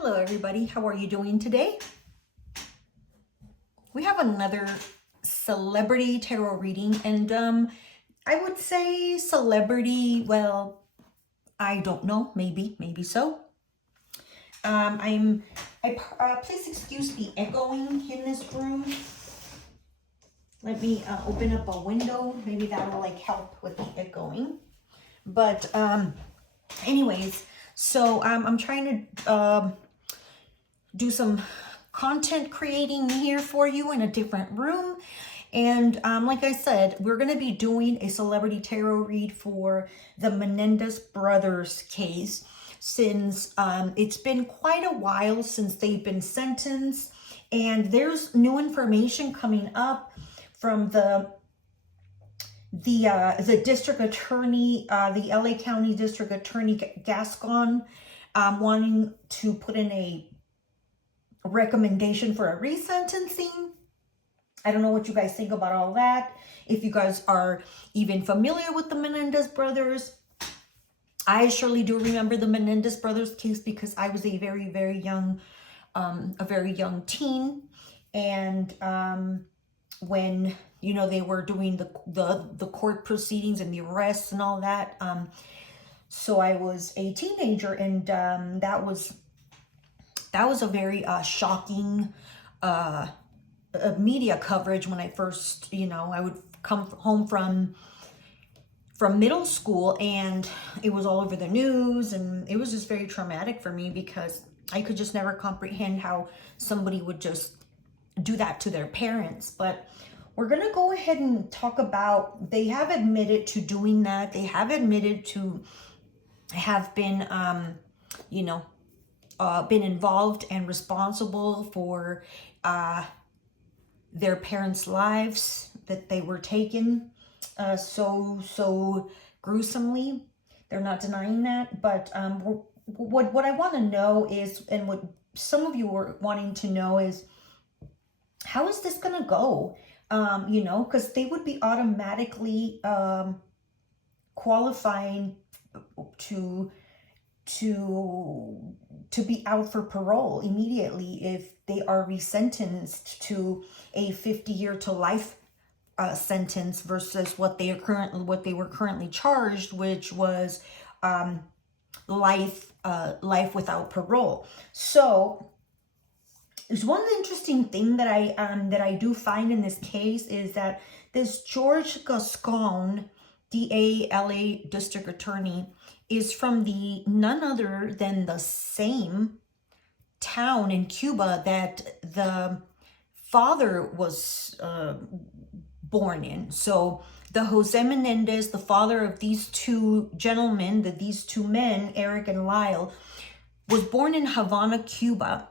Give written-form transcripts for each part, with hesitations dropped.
Hello everybody, how are you doing today? We have another celebrity tarot reading, and I would say celebrity, well, I don't know, maybe so. Please excuse the echoing in this room. Let me open up a window, maybe that'll like help with the echoing. But anyways, so I'm trying to do some content creating here for you in a different room. And like I said, we're going to be doing a celebrity tarot read for the Menendez Brothers case, since it's been quite a while since they've been sentenced, and there's new information coming up from the district attorney, the LA County District Attorney Gascon, wanting to put in a recommendation for a resentencing. I don't know what you guys think about all that. If you guys are even familiar with the Menendez brothers, I surely do remember the Menendez brothers case because I was a very young teen, and when they were doing the court proceedings and the arrests and all that, so I was a teenager, and that was a very shocking media coverage when I first, I would come home from middle school, and it was all over the news, and it was just very traumatic for me because I could just never comprehend how somebody would just do that to their parents. But we're going to go ahead and talk about, they have admitted to doing that. They have admitted to have been, been involved and responsible for their parents' lives, that they were taken so gruesomely. They're not denying that, but what I want to know is, and what some of you were wanting to know is, how is this gonna go? Because they would be automatically qualifying to be out for parole immediately if they are resentenced to a 50-year to life sentence versus what they were currently charged, which was life without parole. So there's one interesting thing that I do find in this case is that this George Gascon, DA, LA District Attorney, is from none other than the same town in Cuba that the father was born in. So the Jose Menendez, the father of these two gentlemen, these two men, Eric and Lyle, was born in Havana, Cuba.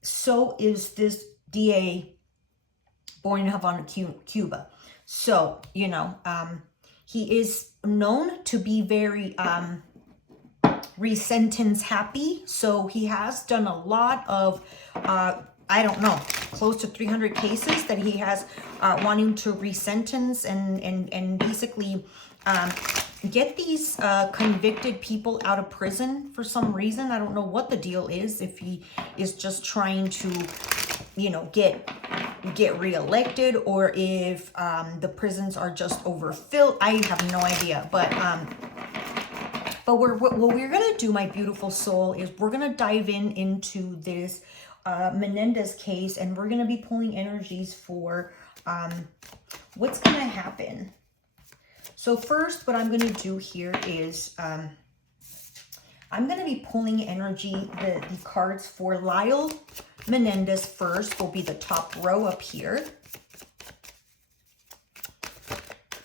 So is this DA, born in Havana, Cuba. So, he is known to be very resentence happy. So he has done a lot of, I don't know, close to 300 cases that he has wanting to resentence and basically get these convicted people out of prison for some reason. I don't know what the deal is, if he is just trying to, get reelected, or if the prisons are just overfilled. I have no idea, but what we're gonna do, my beautiful soul, is we're gonna dive into this Menendez case, and we're gonna be pulling energies for what's gonna happen. So first, what I'm gonna do here is I'm gonna be pulling energy, the cards for Lyle Menendez first, will be the top row up here.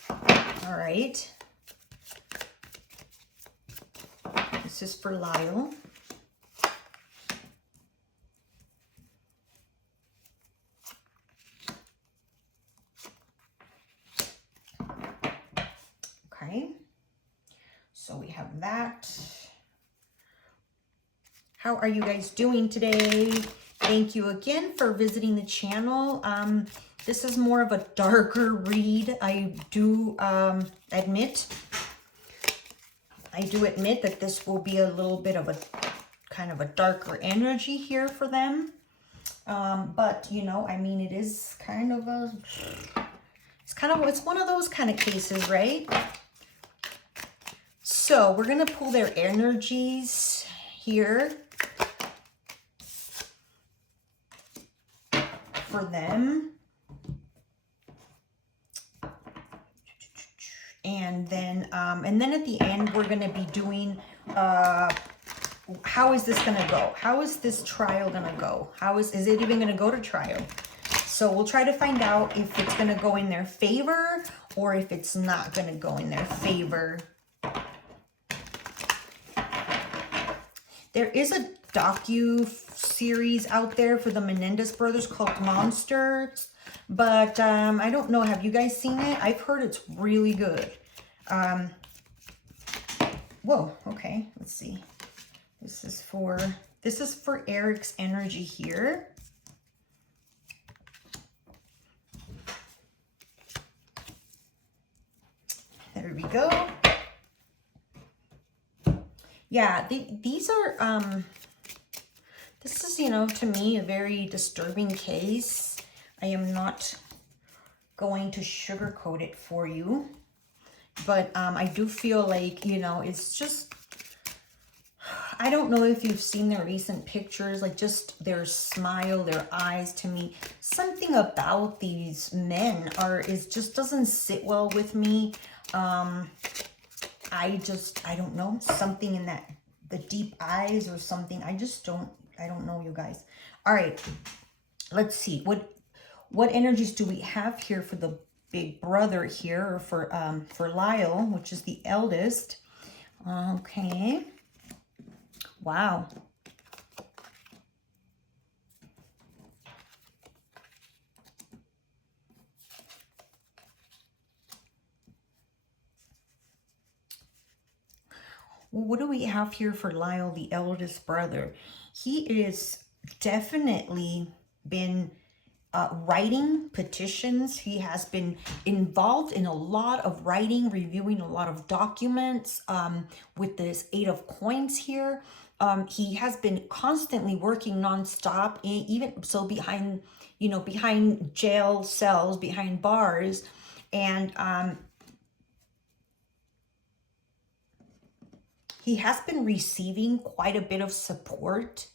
All right. This is for Lyle. Okay. So we have that. How are you guys doing today? Thank you again for visiting the channel. This is more of a darker read. I do admit that this will be a little bit of a kind of a darker energy here for them. But, you know, I mean, it is kind of a, it's one of those kind of cases, right? So we're going to pull their energies here for them. And then at the end, we're going to be doing, how is this going to go? How is this trial going to go? Is it even going to go to trial? So we'll try to find out if it's going to go in their favor or if it's not going to go in their favor. There is a docu-series out there for the Menendez brothers called Monsters, but I don't know. Have you guys seen it? I've heard it's really good. Whoa, okay, let's see. This is for Eric's energy here. There we go. Yeah, these are, this is, you know, to me, a very disturbing case. I am not going to sugarcoat it for you. But I do feel like, you know, it's just, I don't know if you've seen their recent pictures, like just their smile, their eyes, to me, something about these men just doesn't sit well with me. I don't know, something in the deep eyes or something. I don't know, you guys. All right, let's see. What energies do we have here for the big brother here, or for Lyle, which is the eldest? Okay. Wow. Well, what do we have here for Lyle, the eldest brother? He is definitely been writing petitions. He has been involved in a lot of writing, reviewing a lot of documents with this 8 of coins here. He has been constantly working nonstop, even so behind jail cells, behind bars. And he has been receiving quite a bit of support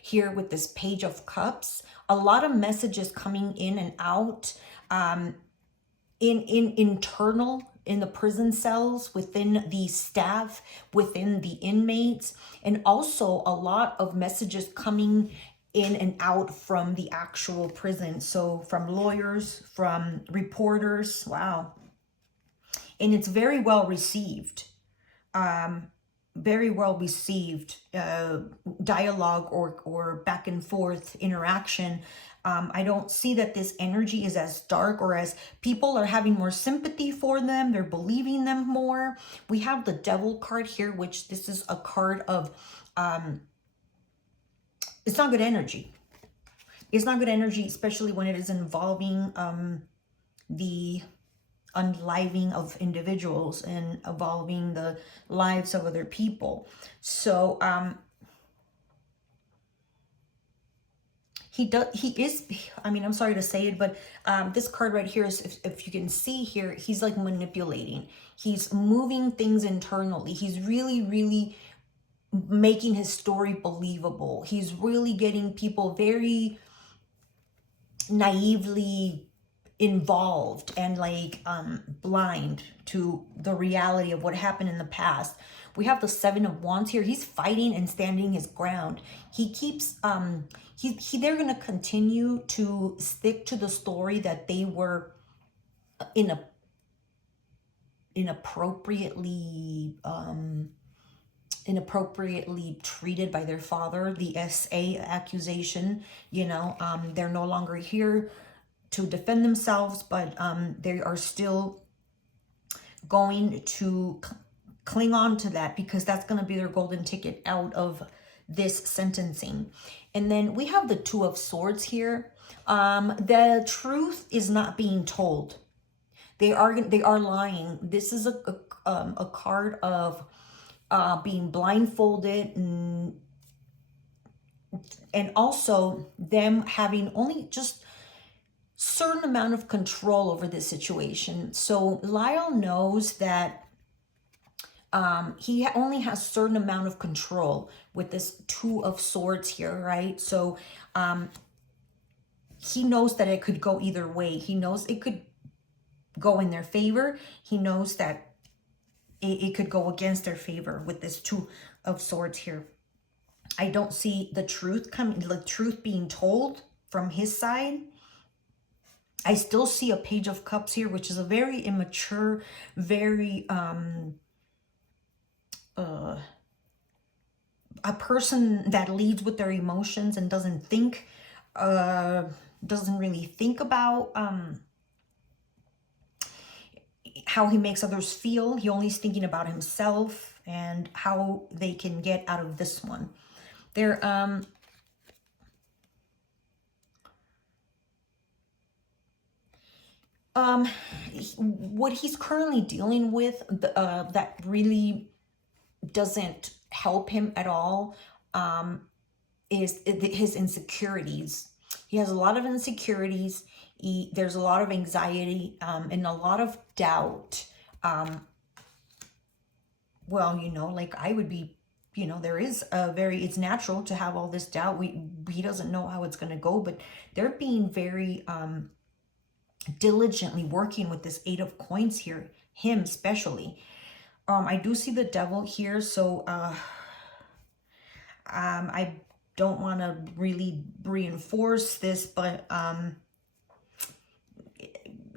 here with this Page of Cups. A lot of messages coming in and out, internal in the prison cells, within the staff, within the inmates, and also a lot of messages coming in and out from the actual prison. So from lawyers, from reporters, wow. And it's very well received. Very well received dialogue or back and forth interaction. I don't see that this energy is as dark, or as people are having more sympathy for them. They're believing them more. We have the Devil card here, which this is a card of, it's not good energy. It's not good energy, especially when it is involving the unliving of individuals and involving the lives of other people. So I'm sorry to say it, but this card right here is, if you can see here, he's like manipulating. He's moving things internally. He's really, really making his story believable. He's really getting people very naively involved and like blind to the reality of what happened in the past. We have the 7 of Wands here. He's fighting and standing his ground. He keeps they're going to continue to stick to the story that they were inappropriately treated by their father, the SA accusation. They're no longer here to defend themselves, but they are still going to cling on to that, because that's going to be their golden ticket out of this sentencing. And then we have the 2 of Swords here. The truth is not being told. They are lying. This is a card of being blindfolded and and also them having only just certain amount of control over this situation. So Lyle knows that he only has certain amount of control with this Two of Swords here, right? So he knows that it could go either way. He knows it could go in their favor. He knows that it could go against their favor with this Two of Swords here. I don't see the truth being told from his side. I still see a Page of Cups here, which is a very immature, very a person that leads with their emotions and doesn't really think about how he makes others feel. He only is thinking about himself and how they can get out of this one. They're what he's currently dealing with that really doesn't help him at all is his insecurities. He has a lot of insecurities. There's a lot of anxiety and a lot of doubt. Well, you know, like I would be, you know, there is it's natural to have all this doubt. He doesn't know how it's going to go, but they're being very diligently working with this Eight of Coins here, him especially. I do see the Devil here, so I don't want to really reinforce this, but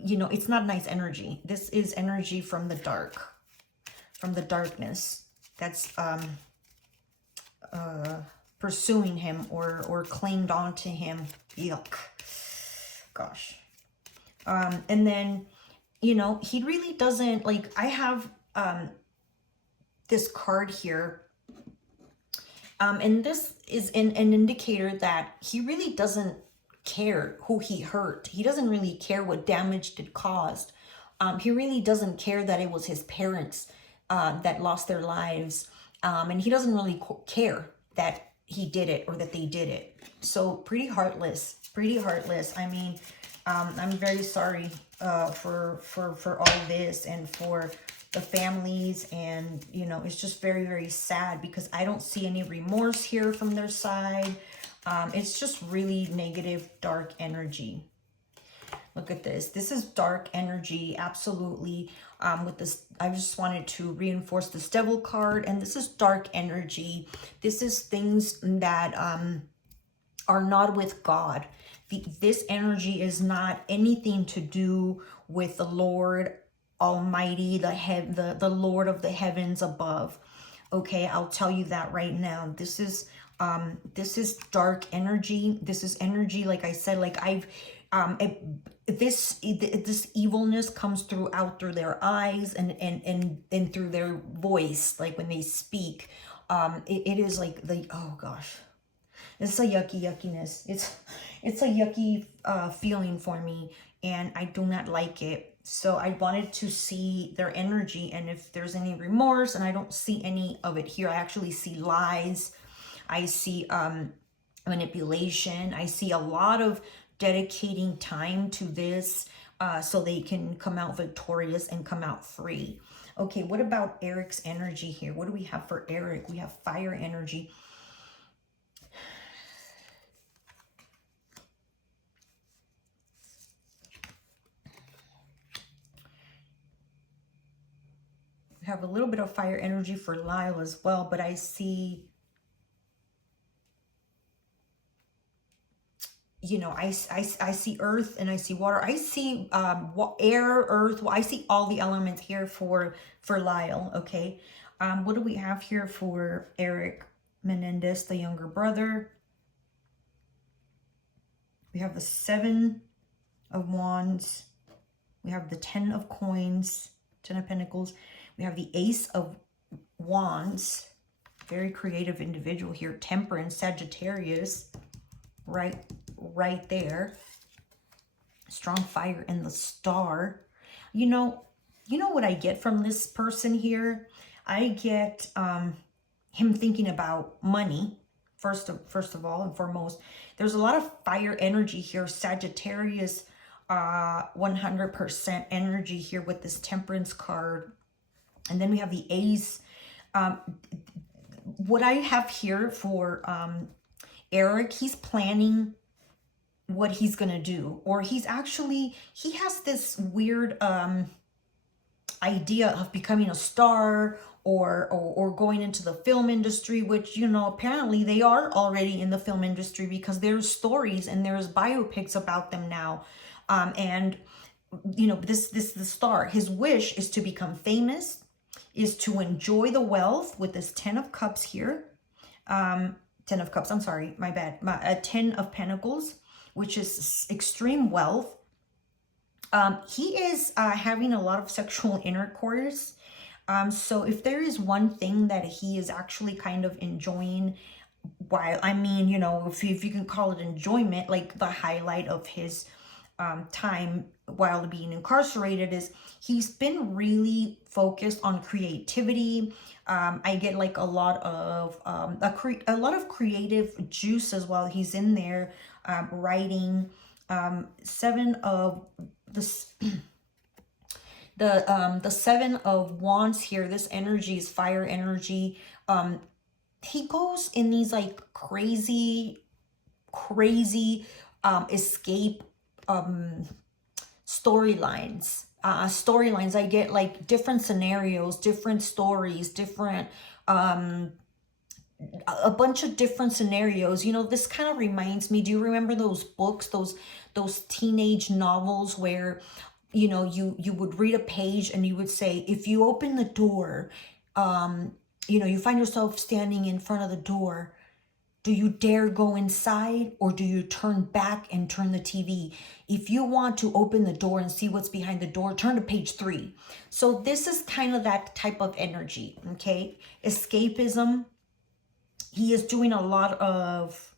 you know, it's not nice energy. This is energy from the dark, from the darkness that's pursuing him or claimed onto him. Yuck. Gosh. And then, you know, he really doesn't, like, I have this card here. And this is an indicator that he really doesn't care who he hurt. He doesn't really care what damage it caused. He really doesn't care that it was his parents that lost their lives. And he doesn't really care that he did it or that they did it. So pretty heartless, pretty heartless. I mean, I'm very sorry for all this and for the families, and you know, it's just very, very sad because I don't see any remorse here from their side. It's just really negative, dark energy. Look at this. This is dark energy, absolutely. With this, I just wanted to reinforce this Devil card, and this is dark energy. This is things that are not with God. This energy is not anything to do with the Lord Almighty, the Lord of the heavens above. Okay, I'll tell you that right now. This is dark energy. This is energy, like I said, like this evilness comes through their eyes and through their voice, like when they speak. It is like oh gosh, it's a yuckiness. It's a yucky feeling for me, and I do not like it. So I wanted to see their energy, and if there's any remorse, and I don't see any of it here. I actually see lies. I see manipulation. I see a lot of dedicating time to this so they can come out victorious and come out free. Okay, what about Eric's energy here? What do we have for Eric? We have fire energy. We have a little bit of fire energy for Lyle as well, but I see, you know, I see earth and I see water. I see air, earth. Well, I see all the elements here for Lyle. Okay. What do we have here for Eric Menendez, the younger brother? We have the 7 of Wands. We have the 10 of Coins, 10 of Pentacles. We have the Ace of Wands. Very creative individual here. Temperance, Sagittarius. Right there. Strong fire in the Star. You know what I get from this person here? I get him thinking about money, first of all and foremost. There's a lot of fire energy here, Sagittarius, 100% energy here with this Temperance card. And then we have the Ace. What I have here for Eric, he's planning what he's gonna do, or he has this weird idea of becoming a star, or going into the film industry, which, you know, apparently they are already in the film industry, because there's stories and there's biopics about them now. And you know, the star, his wish is to become famous, is to enjoy the wealth with this 10 of Cups here. 10 of Cups, I'm sorry, my bad. 10 of Pentacles, which is extreme wealth. He is having a lot of sexual intercourse. So if there is one thing that he is actually kind of enjoying, while, I mean, you know, if you can call it enjoyment, like the highlight of his time while being incarcerated, is he's been really focused on creativity. I get like a lot of creative juices while he's in there writing. 7 of the 7 of Wands here. This energy is fire energy. He goes in these like crazy escape storylines. I get like different scenarios, different stories, different a bunch of different scenarios. You know, this kind of reminds me, do you remember those books, those teenage novels where, you know, you would read a page and you would say, if you open the door, you know, you find yourself standing in front of the door, do you dare go inside, or do you turn back and turn the TV? If you want to open the door and see what's behind the door, turn to page 3. So this is kind of that type of energy, okay? Escapism. He is doing a lot of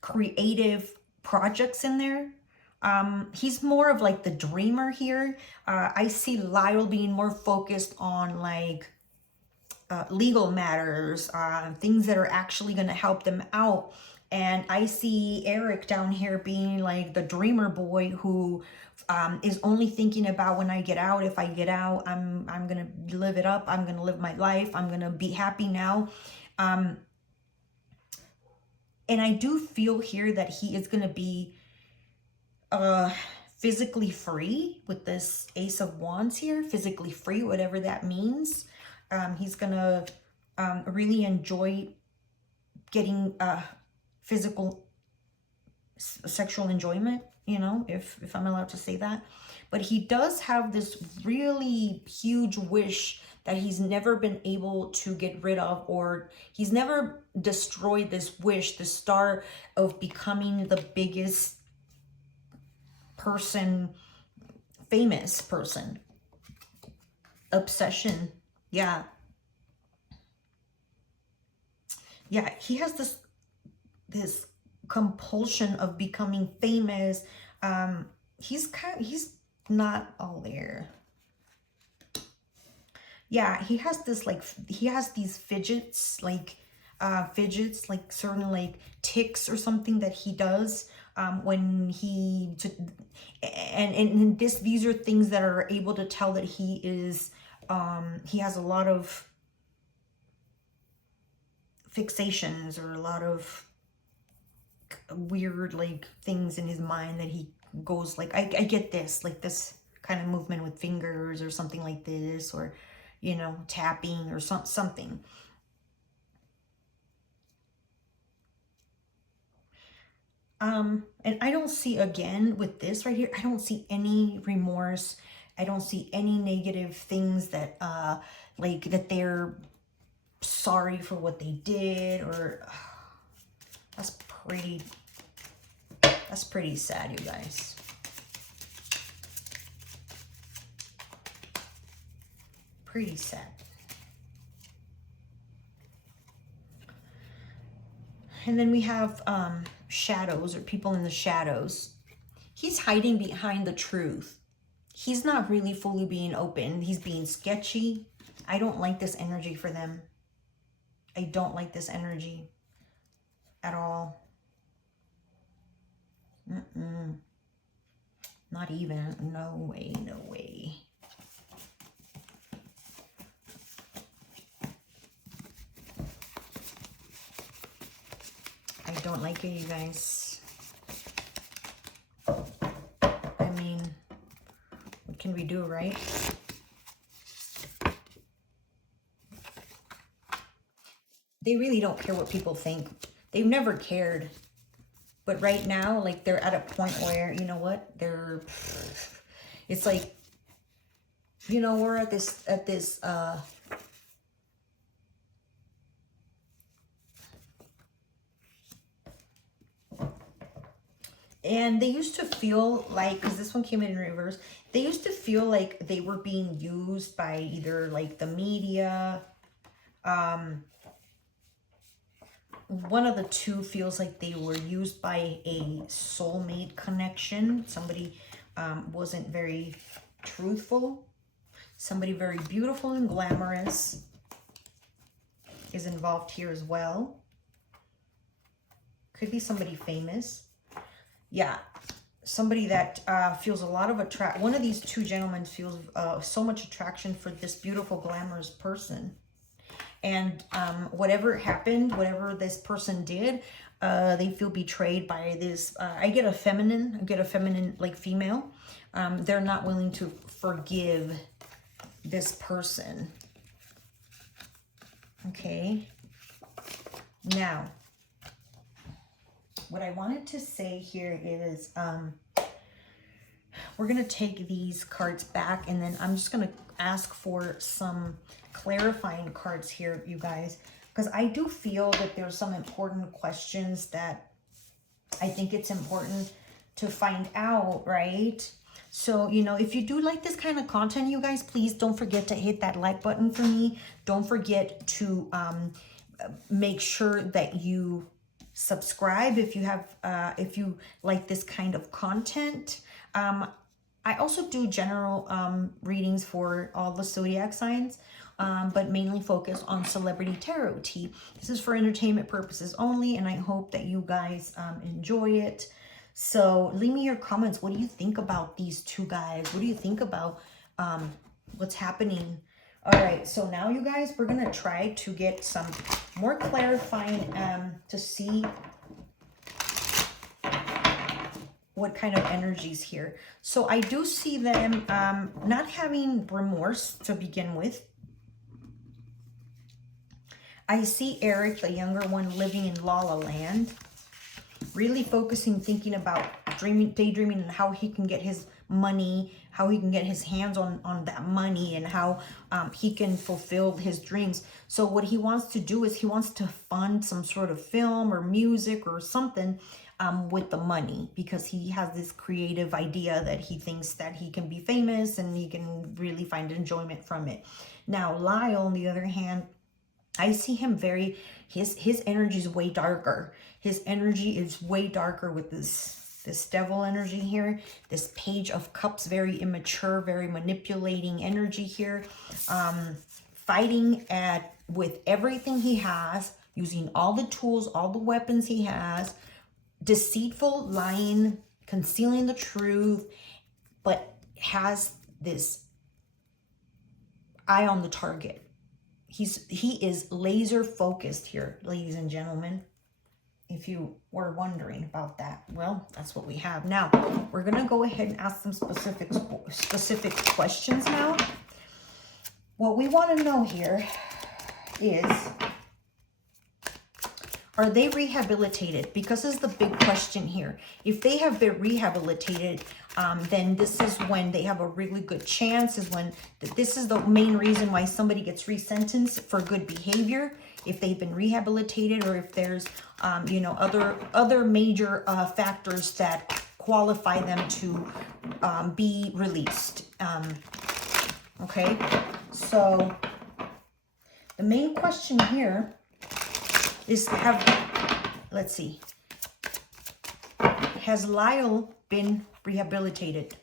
creative projects in there. He's more of like the dreamer here. I see Lyle being more focused on like legal matters, things that are actually going to help them out. And I see Eric down here being like the dreamer boy who is only thinking about, when I get out, if I get out, I'm going to live it up. I'm going to live my life. I'm going to be happy now. And I do feel here that he is going to be physically free with this Ace of Wands here. Physically free, whatever that means. He's gonna really enjoy getting sexual enjoyment, you know, if I'm allowed to say that. But he does have this really huge wish that he's never been able to get rid of, or he's never destroyed this wish, the star of becoming the biggest person, famous person. Obsession. Yeah, he has this compulsion of becoming famous. He's not all there. Yeah, he has these fidgets, like certain like tics or something that he does when and these are things that are able to tell that he is he has a lot of fixations, or a lot of weird like things in his mind that he goes like, I get this, like this kind of movement with fingers or something like this, or, you know, tapping or something. And I don't see, again, with this right here, I don't see any remorse. I don't see any negative things that, like, that they're sorry for what they did, or that's pretty sad, you guys. Pretty sad. And then we have shadows, or people in the shadows. He's hiding behind the truth. He's not really fully being open. He's being sketchy. I don't like this energy for them. I don't like this energy. at all. Not even. No way, no way. I don't like it, you guys. I mean, what can we do, right? They really don't care what people think. They've never cared. But right now, like, they're at a point where, you know what? It's like, you know, we're at this, and they used to feel like, because this one came in reverse, they used to feel like they were being used by either like the media. One of the two feels like they were used by a soulmate connection. Somebody wasn't very truthful. Somebody very beautiful and glamorous is involved here as well. Could be somebody famous. Yeah, somebody that feels a lot of attraction. One of these two gentlemen feels so much attraction for this beautiful, glamorous person. And whatever happened, whatever this person did, they feel betrayed by this. I get a feminine, like female. They're not willing to forgive this person. Okay. Now, what I wanted to say here is we're going to take these cards back, and then I'm just going to ask for some clarifying cards here, you guys, because I do feel that there's some important questions that I think it's important to find out, right? So, you know, if you do like this kind of content, you guys, please don't forget to hit that like button for me. Don't forget to make sure that you subscribe if you have if you like this kind of content. I also do general readings for all the zodiac signs, but mainly focus on celebrity tarot tea. This is for entertainment purposes only, and I hope that you guys enjoy it. So leave me your comments. What do you think about these two guys? What do you think about what's happening? All right, so now, you guys, we're going to try to get some more clarifying to see what kind of energies here. So I do see them not having remorse to begin with. I see Eric, the younger one, living in La La Land, really focusing, thinking about daydreaming and how he can get his money, how he can get his hands on that money, and how he can fulfill his dreams. So what he wants to do is he wants to fund some sort of film or music or something with the money, because he has this creative idea that he thinks that he can be famous and he can really find enjoyment from it. Now, Lyle, on the other hand, I see him his energy is way darker. His energy is way darker with this devil energy here. This Page of Cups, very immature, very manipulating energy here. Fighting with everything he has, using all the tools, all the weapons he has. Deceitful, lying, concealing the truth, but has this eye on the target. He is laser focused here, ladies and gentlemen. If you were wondering about that, well, that's what we have. Now, we're going to go ahead and ask some specific questions now. What we want to know here is, are they rehabilitated? Because this is the big question here. If they have been rehabilitated, then this is when they have a really good chance, this is the main reason why somebody gets resentenced for good behavior, if they've been rehabilitated, or if there's, you know, other major factors that qualify them to be released. Okay, so the main question here is let's see, has Lyle been rehabilitated?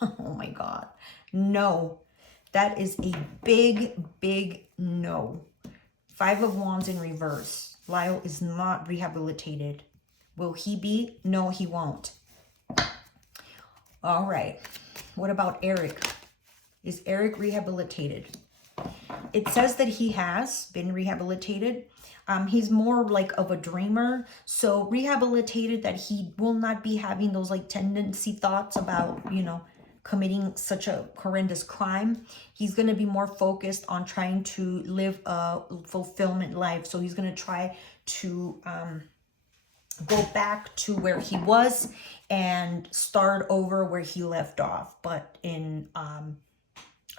Oh my God, no. That is a big, big no. 5 of Wands in reverse. Lyle is not rehabilitated. Will he be? No, he won't. All right. What about Eric? Is Eric rehabilitated? It says that he has been rehabilitated. He's more like of a dreamer. So rehabilitated, that he will not be having those like tendency thoughts about, you know, committing such a horrendous crime. He's going to be more focused on trying to live a fulfillment life. So he's going to try to go back to where he was and start over where he left off, but in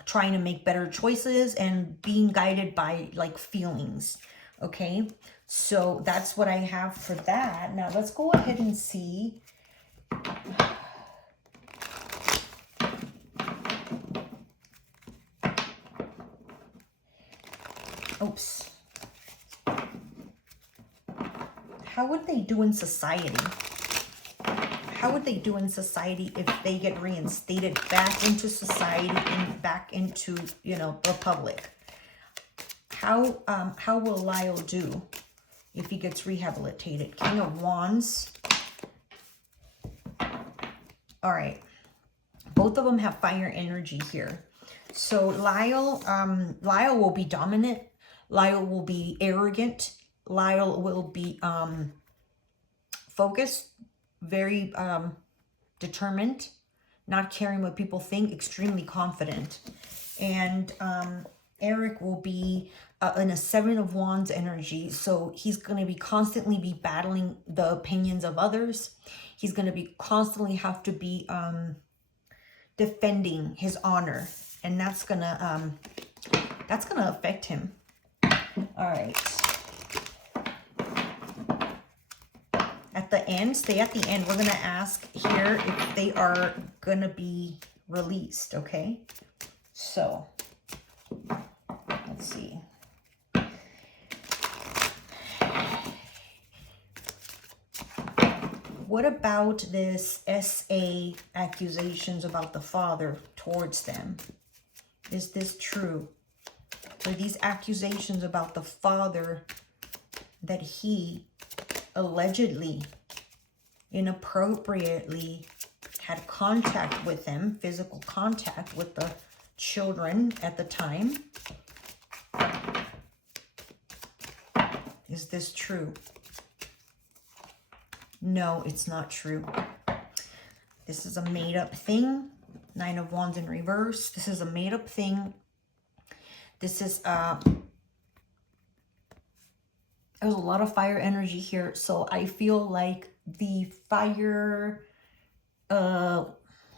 trying to make better choices and being guided by like feelings. Okay, so that's what I have for that. Now let's go ahead and see. Oops. How would they do in society? How would they do in society if they get reinstated back into society and back into, you know, the public? How will Lyle do if he gets rehabilitated? King of Wands. All right. Both of them have fire energy here. So Lyle will be dominant. Lyle will be arrogant. Lyle will be focused, very determined, not caring what people think, extremely confident. And Eric will be in a Seven of Wands energy. So he's going to be constantly be battling the opinions of others. He's going to be constantly have to be defending his honor. And that's going to affect him. All right. At the end, stay at the end. We're going to ask here if they are going to be released, okay? So, let's see. What about this SA accusations about the father towards them? Is this true? Are these accusations about the father that he allegedly, inappropriately had contact with them, physical contact with the children at the time? Is this true? No, it's not true. This is a made-up thing. Nine of Wands in reverse. This is a made-up thing. This is there's a lot of fire energy here, so I feel like the fire,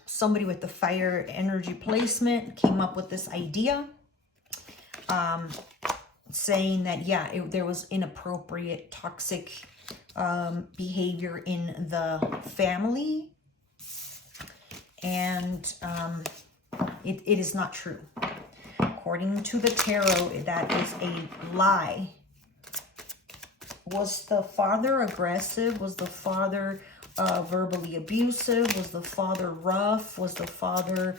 somebody with the fire energy placement came up with this idea, saying that, yeah, there was inappropriate, toxic behavior in the family, and it is not true. According to the tarot, that is a lie. Was the father aggressive? Was the father verbally abusive? Was the father rough? Was the father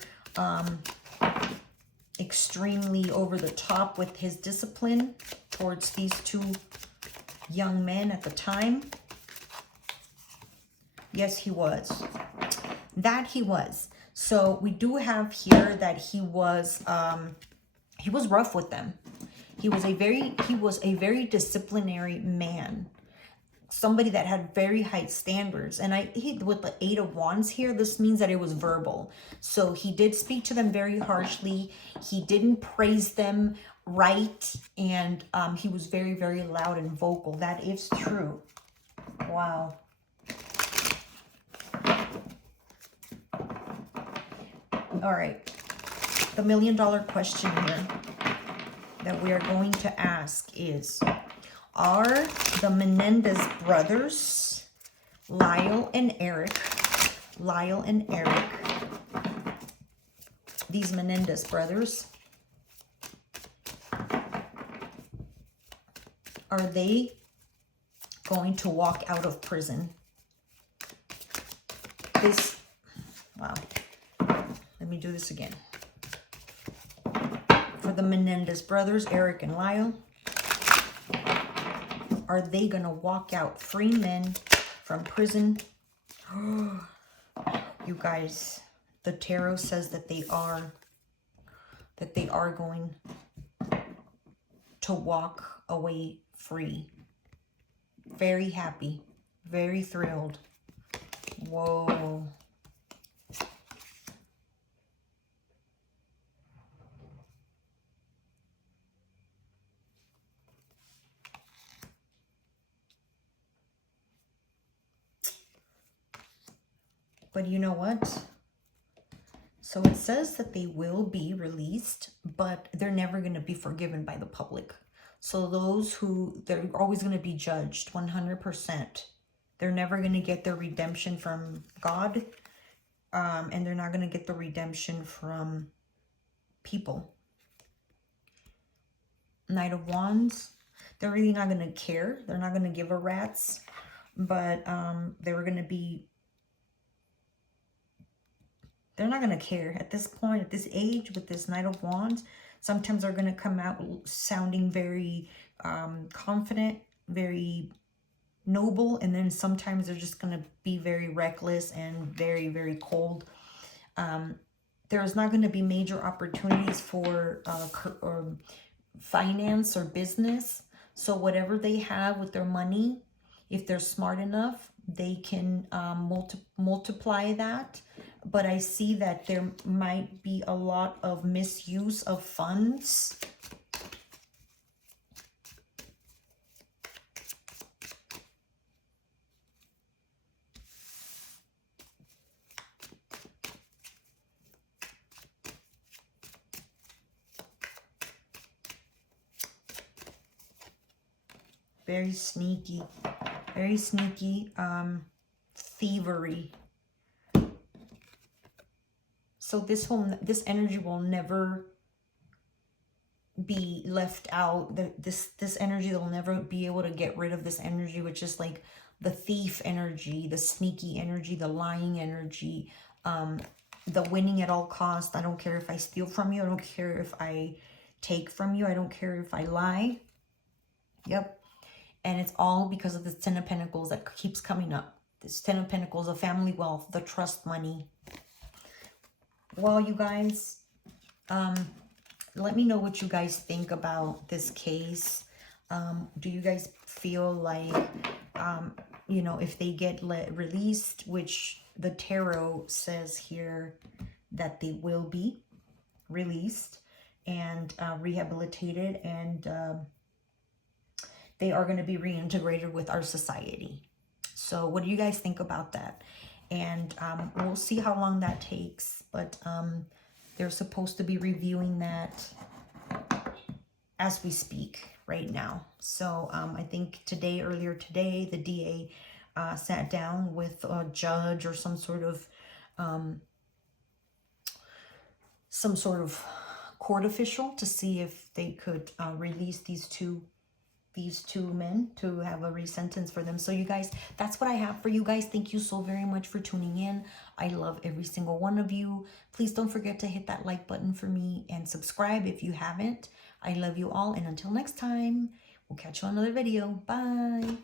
extremely over the top with his discipline towards these two young men at the time? Yes, he was. That he was. So we do have here that he was rough with them. He was a very disciplinary man. Somebody that had very high standards. And with the Eight of Wands here, this means that it was verbal. So he did speak to them very harshly. He didn't praise them right. And he was very, very loud and vocal. That is true. Wow. All right. The $1 million question here that we are going to ask is, are the Menendez brothers, Lyle and Eric, these Menendez brothers, are they going to walk out of prison? Wow. Let me do this again. For the Menendez brothers, Eric and Lyle, Are they going to walk out free men from prison? You guys, the tarot says that they are going to walk away free. Very happy, very thrilled. Whoa. But you know what? So it says that they will be released, but they're never going to be forgiven by the public. So those who, they're always going to be judged 100%. They're never going to get their redemption from God. And they're not going to get the redemption from people. Knight of Wands. They're really not going to care. They're not going to give a rat's. But they're going to be... They're not going to care at this point, at this age, with this Knight of Wands. Sometimes they're going to come out sounding very confident, very noble. And then sometimes they're just going to be very reckless and very, very cold. There's not going to be major opportunities for finance or business. So whatever they have with their money, if they're smart enough, they can multiply that. But I see that there might be a lot of misuse of funds. Very sneaky thievery. So this energy will never be left out. This energy, they'll never be able to get rid of this energy, which is like the thief energy, the sneaky energy, the lying energy, the winning at all costs. I don't care if I steal from you. I don't care if I take from you. I don't care if I lie. Yep. And it's all because of this Ten of Pentacles that keeps coming up. This Ten of Pentacles, the family wealth, the trust money. Well, you guys, let me know what you guys think about this case. Do you guys feel like, you know, if they get released, which the tarot says here that they will be released and rehabilitated, and they are going to be reintegrated with our society. So what do you guys think about that? And we'll see how long that takes. But they're supposed to be reviewing that as we speak right now. So I think earlier today, the DA sat down with a judge or some sort of court official to see if they could release these two men to have a resentence for them. So you guys, that's what I have for you guys. Thank you so very much for tuning in. I love every single one of you. Please don't forget to hit that like button for me and subscribe if you haven't. I love you all, and until next time, we'll catch you on another video. Bye.